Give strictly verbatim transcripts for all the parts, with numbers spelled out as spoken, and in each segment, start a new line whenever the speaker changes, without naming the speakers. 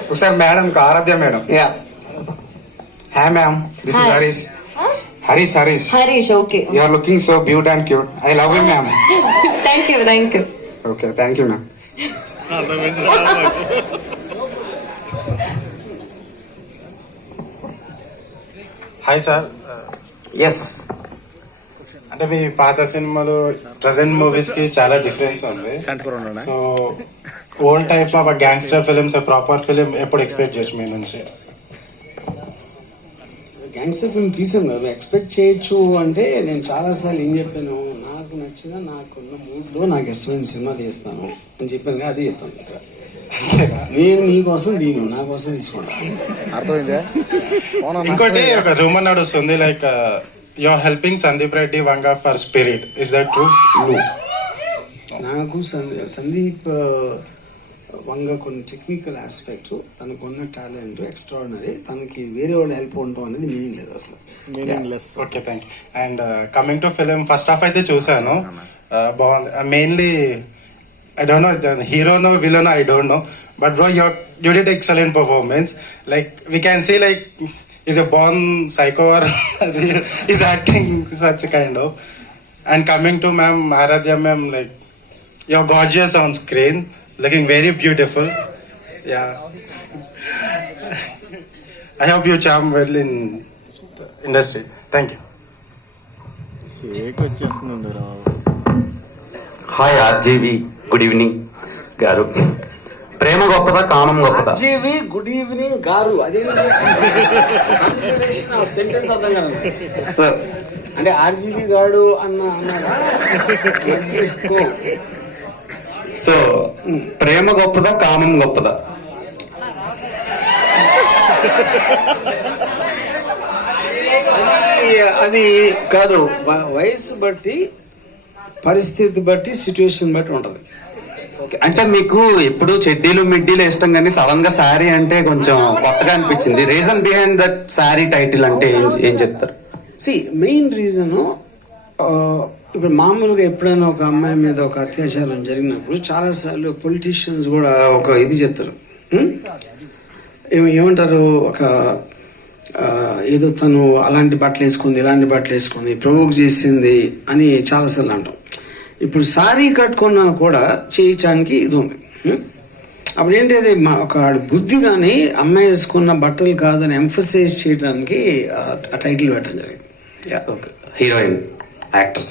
ఒకసారి madam Aradhya madam. Yeah hi ma'am, this is Harish. Harish Harish
Harish okay.
You are looking so beaut and cute. I love you ma'am.
Thank you thank you.
Okay thank you ma'am.
Hi sir.
Yes,
అంటే మీ పాత సినిమాలు present movies కి చాలా difference ఉంది. So old type of gangster films proper film ఎప్పుడు expect చేయొచ్చు మీ నుంచి?
గ్యాంగ్స్టర్ ఫిల్మ్ తీసాను కదా, ఎక్స్పెక్ట్ చేయొచ్చు అంటే నేను చాలాసార్లు ఏం చెప్పాను, నాకు నచ్చిన నాకున్న మూడ్లో నాకు ఇష్టమైన సినిమా తీస్తాను అని చెప్పాను కదా, అదే చెప్తాను. నేను నీకోసం దీను నా కోసం తీసుకుంటాను.
అర్థమైందా?
ఇంకోటి ఒక రూమర్ నడుస్తుంది, like you are helping Sandeep Reddy Vanga for Spirit. Is that true?
నాకు సందీప్ వంగ కొన్ని టెక్నికల్ ఆస్పెక్ట్స్, తనకున్న టాలెంట్ ఎక్స్ట్రాడినరీ. తనకి వేరే వాళ్ళు హెల్ప్ ఉండటం అనేది మీనింగ్ లేదు అసలు.
Okay thank you. And coming to film, first half అయితే చూసాను, బాగుంది. Mainly I don't know the hero no villain I don't know, but bro you you did excellent performance. Like we can see like he's a born psycho or he's acting such a kind of. And coming to ma'am Aradhya ma'am, like you're gorgeous on screen, looking very beautiful. Yeah. I hope you charm well in industry. Thank you.
Hi RGV, good evening గారు. ప్రేమ గొప్పదా కామం గొప్పదా?
RGV good evening గారు, అదే sentence అర్థం కాదు
sir.
అంటే ఆర్జీవి గాడు అన్న అన్నారా?
సో ప్రేమ గొప్పదా కామం గొప్పదా?
అది కాదు, వయసు బట్టి పరిస్థితి బట్టి సిచ్యువేషన్ బట్టి ఉంటది.
అంటే మీకు ఎప్పుడు చెడ్డీలు మిడ్డీలు ఇష్టం కానీ సడన్ గా శారీ అంటే కొంచెం కొత్తగా అనిపించింది. Reason behind that Saree title అంటే ఏం చెప్తారు?
సి మెయిన్ రీజన్, ఇప్పుడు మామూలుగా ఎప్పుడైనా ఒక అమ్మాయి మీద ఒక అత్యాచారం జరిగినప్పుడు చాలా సార్లు పొలిటీషియన్స్ కూడా ఒక ఇది చెప్తారు, ఏమంటారు, ఒక ఏదో తను అలాంటి బట్టలు వేసుకుంది ఇలాంటి బట్టలు వేసుకుంది ప్రవోక్ చేసింది అని చాలాసార్లు అంటాం. ఇప్పుడు సారీ కట్టుకున్నా కూడా చేయించడానికి ఇది ఉంది. అప్పుడు ఏంటి, అది మా ఒక బుద్ధి కానీ అమ్మాయి వేసుకున్న బట్టలు కాదని ఎంఫసైజ్ చేయడానికి ఆ టైటిల్ పెట్టడం జరిగింది.
Heroine actors.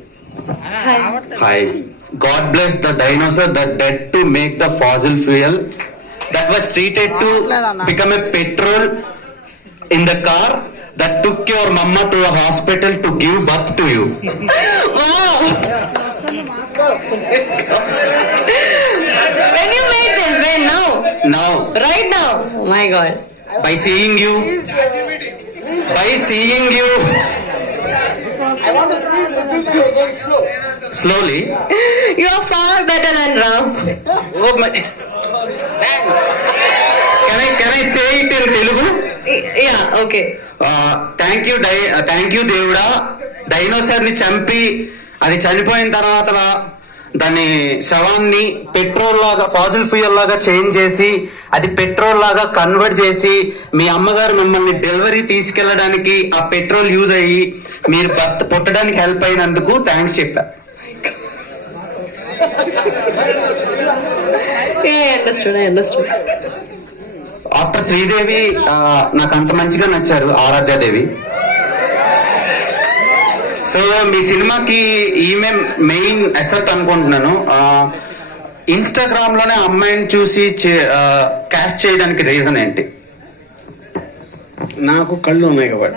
Hi. God bless the dinosaur that dead to make the fossil fuel that was treated to become a petrol in the car that took your mama to a hospital to give birth to you.
Wow. When you made this? When? Now?
Now.
Right now? Oh my God.
By seeing you. By seeing you.
I want to please repeat it again slow.
Slowly.
You are far better than Ram.
Oh my. Can I can I say it in Telugu?
Yeah, okay.
Thank you die thank you దేవుడా. Dinosaur ని చంపి అది చనిపోయిన తర్వాత దాన్ని శవాన్ని petrol లాగా fossil fuel లాగా చేంజ్ చేసి అది పెట్రోల్ లాగా కన్వర్ట్ చేసి మీ అమ్మగారు మిమ్మల్ని డెలివరీ తీసుకెళ్లడానికి ఆ పెట్రోల్ యూజ్ అయ్యి మీరు భర్త పుట్టడానికి హెల్ప్ అయినందుకు థ్యాంక్స్ చెప్పా.
Yeah, I understood, I understood.
After Sridevi నాకు అంత మంచిగా నచ్చారు ఆరాధ్యాదేవి. సో మీ సినిమాకి ఈమె మెయిన్ అసెట్ అనుకుంటున్నాను. ఇన్స్టాగ్రామ్ లోనే అమ్మాయిని చూసి క్యాస్ట్ చేయడానికి రీజన్ ఏంటి?
నాకు కళ్ళు ఉన్నాయి కాబట్టి.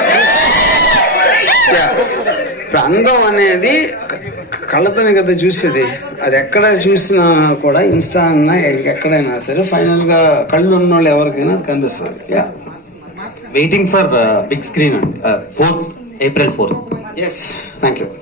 ఇప్పుడు అందం అనేది కళ్ళతోనే కదా చూసేది. అది ఎక్కడ చూసినా కూడా ఇన్స్టా అన్నా ఎక్కడైనా సరే ఫైనల్ గా కళ్ళు ఉన్న వాళ్ళు ఎవరికైనా అది కనిపిస్తుంది.
Waiting for big screen fourth April fourth.
Yes, thank you.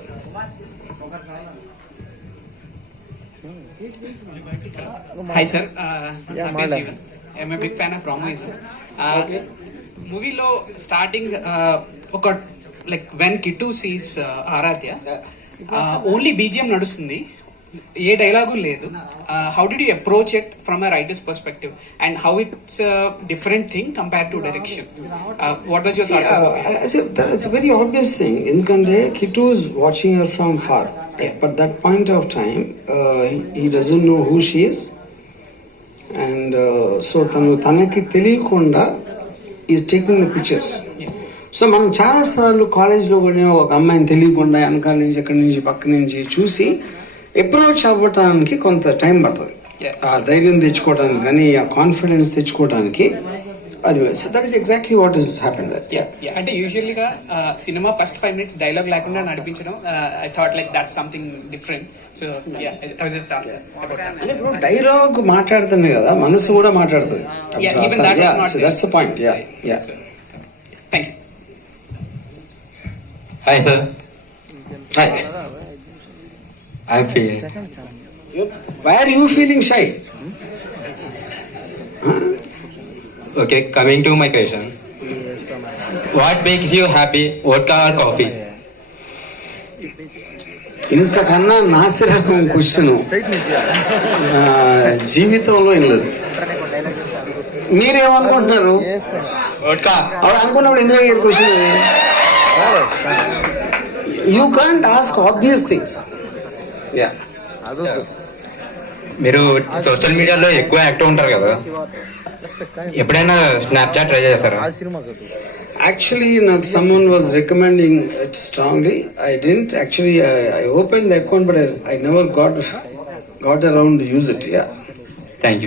Hi sir, uh, yeah, I'm a big fan of Ramu. Uh, మూవీలో స్టార్టింగ్ ఒక like when Kittu sees Aradhya only BGM నడుస్తుంది, ఏ డైలాగు లేదు. How did you approach it from a writer's perspective and how it's different thing compare to direction? What was your
See, uh, I say that it's a very obvious thing. ఎందుకంటే Kittu is watching her from far. But that point of time, uh, he, he doesn't know who she is. And uh, so తను తనకి తెలియకుండా is taking the pictures. So మనం చాలా సార్లు కాలేజ్లో కూడా ఒక అమ్మాయిని తెలియకుండా వెనకాల నుంచి ఎక్కడి నుంచి పక్క నుంచి చూసి అప్రోచ్ అవ్వటానికి కొంత టైం పడుతుంది. ఆ ధైర్యం తెచ్చుకోవడానికి కానీ ఆ కాన్ఫిడెన్స్ తెచ్చుకోవడానికి అది that is exactly what is happen.
అంటే యూజువల్గా సినిమా ఫస్ట్ ఫైవ్ మినిట్స్ డైలాగ్ లేకుండా నడిపించడం, I thought like that's something different. So
అంటే ఇప్పుడు డైలాగ్ మాట్లాడుతుంది కదా, మనసు కూడా మాట్లాడుతుంది. That's the point. Yeah yeah
thank you.
Hi sir,
Hi.
I'm feeling.
Why are you feeling shy?
Okay, coming to my question. What makes you happy? Vodka or coffee?
ఇంతకన్నా నాసిరకం question జీవితంలో ఏం లేదు. మీరేమనుకుంటున్నారు?
Vodka.
అవి అనుకున్నప్పుడు ఎందుకు అడిగారు question? You can't ask obvious things. Yeah
మీరు సోషల్ మీడియాలో ఎక్కువ యాక్టివ్ ఉంటారు కదా, ఎప్పుడైనా స్నాప్చాట్ ట్రై చేస్తారా?
యాక్చువల్లీ నాకు someone was recommending it strongly. I didn't actually I open the account but I never got got around use it. Yeah
thank you.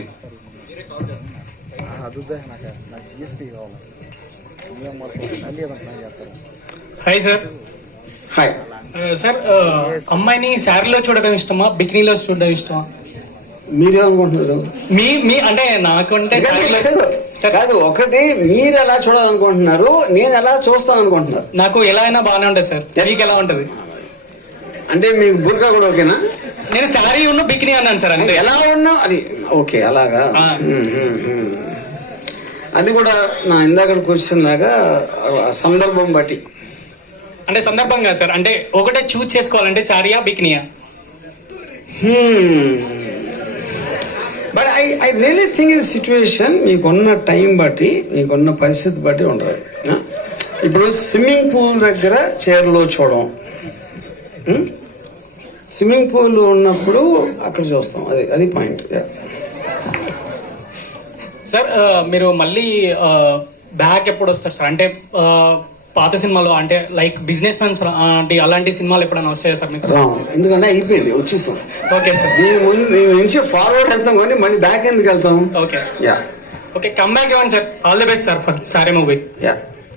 Hi sir.
Hi
sir, అమ్మాయిని శారీలో చూడడం ఇష్టమా, బికినీలో చూడడం ఇష్టమా?
మీరేమనుకుంటున్నారు?
మీ మీ అంటే నాకంటే శారీలో సార్
కాదు, ఒకటి మీరు ఎలా చూడాలనుకుంటున్నారు, నేను ఎలా చూస్తాను అనుకుంటున్నారు.
నాకు ఎలా అయినా బాగానే ఉంటుంది సార్. మీకు ఎలా ఉంటది?
అంటే మీకు బుర్కా కూడా ఓకేనా?
నేను శారీ ఉన్న బికినీ అన్నాను సార్. అంటే
ఎలా ఉన్నా అది ఓకే. అలాగా
ఆ.
మ్మ్, మ్మ్, మ్మ్. అది కూడా నా ఇందాక క్వశ్చన్ లాగా ఆ సందర్భం బట్టి.
అంటే సందర్భంగా సార్, అంటే ఒకటే చూస్ చేసుకోవాలంటే శారీయా బికినీయా?
But I I really think ఈ సిచ్యువేషన్ మీకున్న టైం బట్టి, మీకున్న పరిస్థితి బట్టి ఉంటుంది. ఇప్పుడు స్విమ్మింగ్ పూల్ దగ్గర చీరలో చూడడం, స్విమ్మింగ్ పూల్ ఉన్నప్పుడు అక్కడ చూస్తాం. అది అది పాయింట్.
సార్, ఆ, మీరు మళ్ళీ బ్యాక్ ఎప్పుడు వస్తారు సార్? అంటే ఆ, పాత సినిమాలు అంటే లైక్ బిజినెస్ మ్యాన్స్ అంటే అలాంటి సినిమాలు ఎప్పుడైనా వస్తాయా సార్ మీకు?
రావు, ఎందుకంటే అయిపోయింది, వచ్చేస్తాం.
Okay sir.
దీని ముందు దీని నుంచి ఫార్వర్డ్ వెళ్తాం కానీ మళ్ళీ బ్యాక్ ఎందుకు వెళ్తాం?
Okay
yeah
okay, come back ఇవ్వండి sir. All the best sir for Saree movie.
Yeah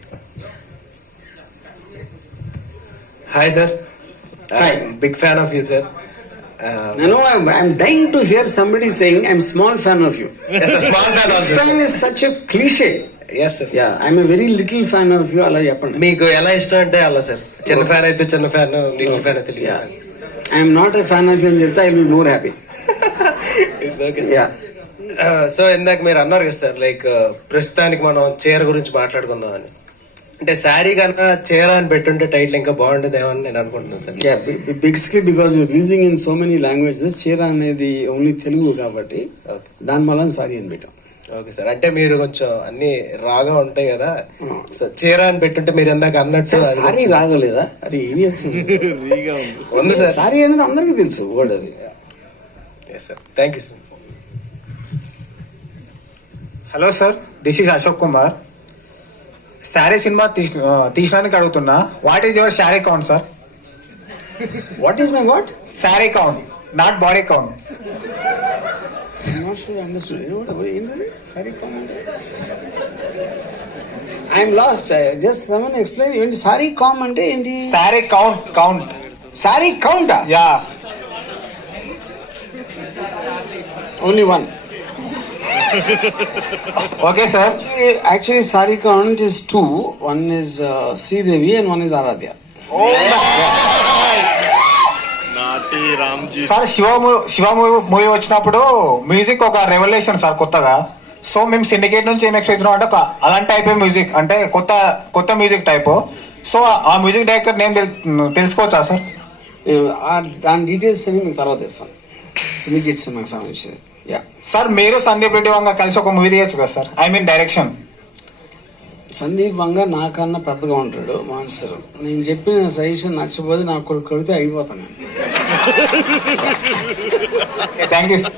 Hi sir.
Hi.
I'm big fan of you sir. Uh,
I know I'm, I'm dying to hear somebody saying I'm small fan of you.
yes, a small fan of you.
Fan is such a cliche.
Yes sir.
Yeah, I'm a very little fan of you. అలా చెప్పండి.
మీకు ఎలా ఇష్టం అంటే అలా sir. చిన్న fan అయితే చిన్న ఫ్యాన్, లిటిల్ ఫ్యాన్ అయితే
Yeah. I'm not a fan of you అని చెప్తే I will be more happy.
It's okay
Yeah.
So ఇందాక మీరు అన్నారు కదా సార్, లైక్ ప్రస్తుతానికి మనం చీర గురించి మాట్లాడుకుందాం అని. అంటే శారీ కన్నా చీర అని పెట్టుంటే టైటిల్ ఇంకా బాగుంటుందేమో అని నేను అనుకుంటున్నాను sir.
Yeah, basically because you're releasing in so many languages, చీర అనేది ఓన్లీ తెలుగు కాబట్టి దాని వల్ల సారీ అని పెట్టాం.
Okay sir. అంటే మీరు కొంచెం అన్ని రాగా ఉంటాయి కదా, సో చీర అని పెట్టుంటే మీరు ఇందాక అన్నట్టు అది
సారీ రాగలేదా? అది
ఉంది సార్.
సారీ అనేది అందరికీ తెలుసు వర్డ్ అది.
Sir thank you sir.
Hello sir, this is Ashok Kumar. Saree సినిమా తీసి- ఆ, తీసినందుకు అడుగుతున్నా, what is your sari count sir?
What is my what?
Sari count, not body count.
I'm lost. Just someone explain. ఏంటి సారీ కామ్ అంటే ఏంటి?
శారీ కౌంట్ కౌంట్
సారీ కౌంటా?
Yeah.
Only one.
Okay sir.
Actually, Sari count is two. One is uh, Sridevi and one is Aradhya.
Sir, Shiva మూ- Shiva movie వచ్చినప్పుడు music ఒక revolution sir కొత్తగా. So మేము సిండికేట్ నుంచి ఏం ఎక్స్పెక్ట్ చేస్తున్నాం అంటే ఒక అలాంటి టైప్ మ్యూజిక్, అంటే కొత్త కొత్త మ్యూజిక్ టైప్. సో ఆ మ్యూజిక్ డైరెక్టర్ నేమ్ తెలుసుకోవచ్చా సార్?
దాని డీటెయిల్స్ అని మీకు తర్వాత ఇస్తాను. సిండికేట్ సినిమాకి సంబంధించింది. యా
సార్ మీరు సందీప్ రెడ్డి వంగ కలిసి ఒక మూవీ తీయచ్చు కదా sir, I mean direction.
Sandeep Vanga నాకన్నా పెద్దగా ఉంటాడు మాన్సర్. నేను చెప్పిన సజెషన్ నచ్చపోతే నాకు కొడుకు కొడితే అయిపోతాను నేను.
Thank you.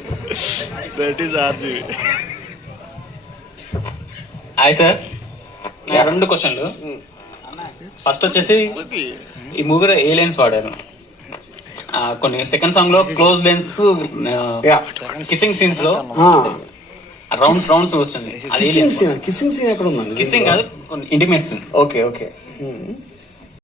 హాయ్ సార్, నా రెండు క్వశ్చన్లు. ఫస్ట్ వచ్చేసి ఈ మూవీలో ఏ లెన్స్ వాడారు? ఆ, కొన్ని సెకండ్ సాంగ్ లో క్లోజ్ లెన్స్, కిస్సింగ్ సీన్స్ లో రౌండ్ రౌండ్స్ వస్తుంది. అది
కిస్సింగ్ సీన్ కిస్సింగ్ సీన్ ఎక్కడ ఉందండి?
కిస్సింగ్ కాదు, ఇంటిమేట్ సీన్.
Okay okay